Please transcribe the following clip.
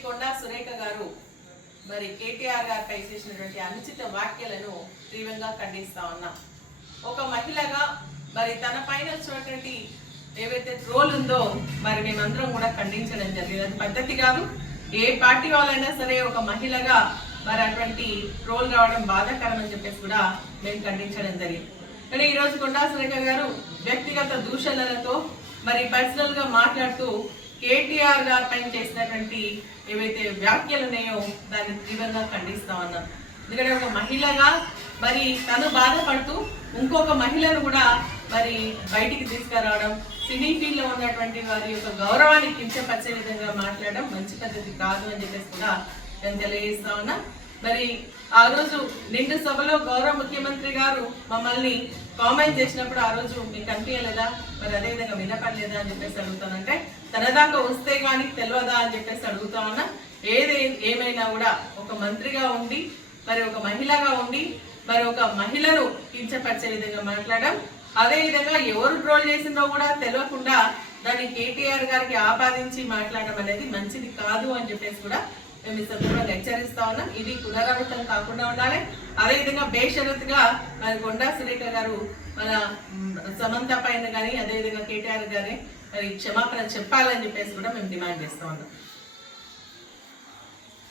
కొండా సురేఖ గారు మరి కేటీఆర్ గారిపై చేసినటువంటి అనుచిత వ్యాఖ్యలను తీవ్రంగా ఖండిస్తా ఉన్నాం. ఒక మహిళగా మరి తన పైన వచ్చినటువంటి ఏవైతే ట్రోల్ ఉందో మరి మేమందరం కూడా ఖండించడం జరిగింది. అది పద్ధతి కాదు. ఏ పార్టీ వాళ్ళైనా సరే ఒక మహిళగా మరి అటువంటి ట్రోల్ రావడం బాధాకరం అని చెప్పేసి కూడా మేము ఖండించడం జరిగింది. కానీ ఈరోజు కొండా సురేఖ గారు వ్యక్తిగత దూషణలతో మరి పర్సనల్ గా మాట్లాడుతూ కేటీఆర్ గారి పైన చేసినటువంటి ఏవైతే వ్యాఖ్యలు ఉన్నాయో దాన్ని తీవ్రంగా ఖండిస్తా ఉన్నాం. ఎందుకంటే ఒక మహిళగా మరి తను బాధపడుతూ ఇంకొక మహిళను కూడా మరి బయటికి తీసుకురావడం, సినీ ఫీల్డ్ లో ఉన్నటువంటి వారి యొక్క గౌరవాన్ని కించపరిచే విధంగా మాట్లాడడం మంచి పద్ధతి కాదు అని చెప్పేసి కూడా నేను తెలియజేస్తా ఉన్నా. మరి ఆ రోజు నిండు సభలో గౌరవ ముఖ్యమంత్రి గారు మమ్మల్ని కామెంట్ చేసినప్పుడు ఆ రోజు మీకు కనిపించలేదా, మరి అదేవిధంగా వినపడలేదా అని చెప్పేసి అడుగుతానంటే తన దాకా వస్తే కానీ తెలియదా అని చెప్పేసి అడుగుతా ఉన్నా. ఏమైనా కూడా ఒక మంత్రిగా ఉండి మరి ఒక మహిళగా ఉండి మరి ఒక మహిళను కించపరిచే విధంగా మాట్లాడడం, అదే విధంగా ఎవరు ట్రోల్ చేసిందో కూడా తెలియకుండా దాన్ని కేటీఆర్ గారికి ఆపాదించి మాట్లాడడం అనేది మంచిది కాదు అని చెప్పేసి కూడా మేము ఈ సందర్భంగా హెచ్చరిస్తా ఉన్నాం. ఇది పునరావృతం కాకుండా ఉండాలి. అదేవిధంగా బేషరతుగా మరి కొండా సురేఖ గారు మన సమంత పైన కానీ అదేవిధంగా కేటీఆర్ గారి మరి క్షమాపణ చెప్పాలని చెప్పేసి కూడా మేము డిమాండ్ చేస్తా ఉన్నాం.